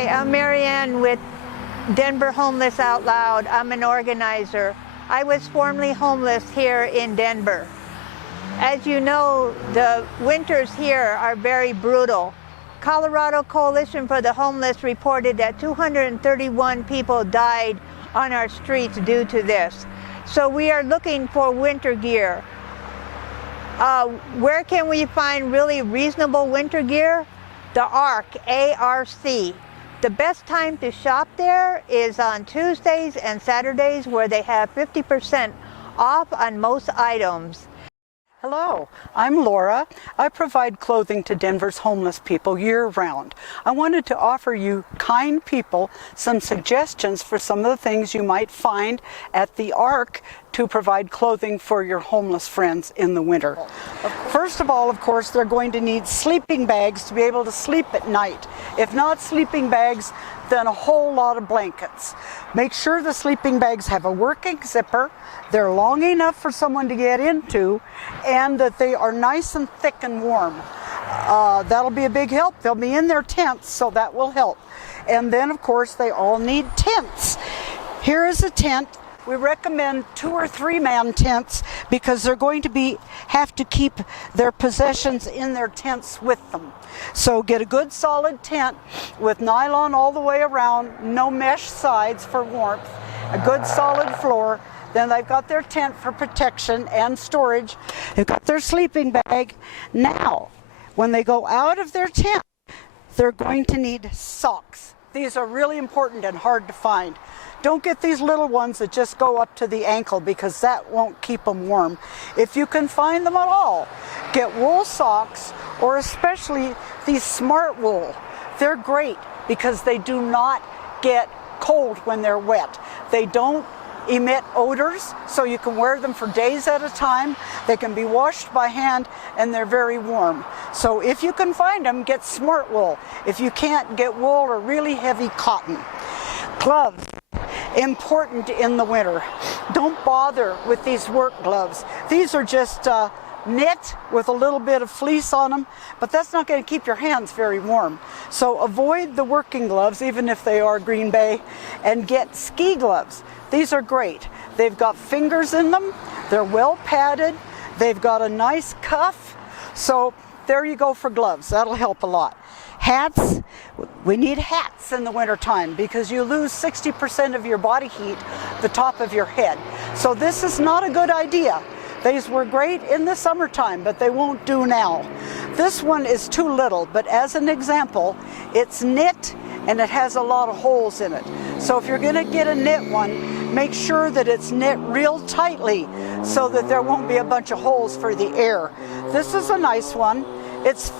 Hi, I'm Marianne with Denver Homeless Out Loud. I'm an organizer. I was formerly homeless here in Denver. As you know, the winters here are very brutal. Colorado Coalition for the Homeless reported that 231 people died on our streets due to this. So we are looking for winter gear. Where can we find really reasonable winter gear? The ARC, A-R-C. The best time to shop there is on Tuesdays and Saturdays, where they have 50% off on most items. Hello, I'm Laura. I provide clothing to Denver's homeless people year-round. I wanted to offer you kind people some suggestions for some of the things you might find at the ARC to provide clothing for your homeless friends in the winter. First of all, of course, they're going to need sleeping bags to be able to sleep at night. If not sleeping bags, then a whole lot of blankets. Make sure the sleeping bags have a working zipper, they're long enough for someone to get into, and that they are nice and thick and warm. That'll be a big help. They'll be in their tents, so that will help. And then, of course, they all need tents. Here is a tent. We recommend 2 or 3 man tents because they're going to have to keep their possessions in their tents with them. So get a good solid tent with nylon all the way around, no mesh sides for warmth, a good solid floor. Then they've got their tent for protection and storage. They've got their sleeping bag. Now, when they go out of their tent, they're going to need socks. These are really important and hard to find. Don't get these little ones that just go up to the ankle because that won't keep them warm. If you can find them at all, get wool socks, or especially these smart wool. They're great because they do not get cold when they're wet. They don't emit odors, so you can wear them for days at a time. They can be washed by hand, and they're very warm. So if you can find them, get smart wool. If you can't, get wool or really heavy cotton. Gloves, important in the winter. Don't bother with these work gloves. These are just knit with a little bit of fleece on them, but that's not going to keep your hands very warm. So avoid the working gloves, even if they are Green Bay, and get ski gloves. These are great. They've got fingers in them, they're well padded, they've got a nice cuff, so there you go for gloves. That'll help a lot. Hats, we need hats in the wintertime because you lose 60% of your body heat the top of your head. So this is not a good idea. These were great in the summertime, but they won't do now. This one is too little, but as an example, it's knit and it has a lot of holes in it. So if you're gonna get a knit one, make sure that it's knit real tightly so that there won't be a bunch of holes for the air. This is a nice one. It's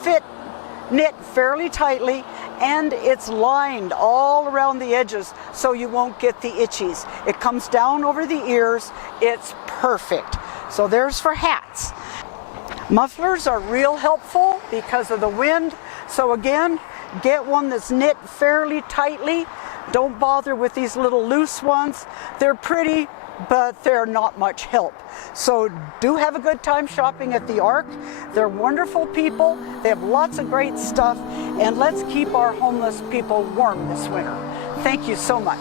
knit fairly tightly, and it's lined all around the edges so you won't get the itchies. It comes down over the ears. It's perfect. So there's for hats. Mufflers are real helpful because of the wind. So again, get one that's knit fairly tightly. Don't bother with these little loose ones. They're pretty, but they're not much help. So do have a good time shopping at the ARC. They're wonderful people. They have lots of great stuff. And let's keep our homeless people warm this winter. Thank you so much.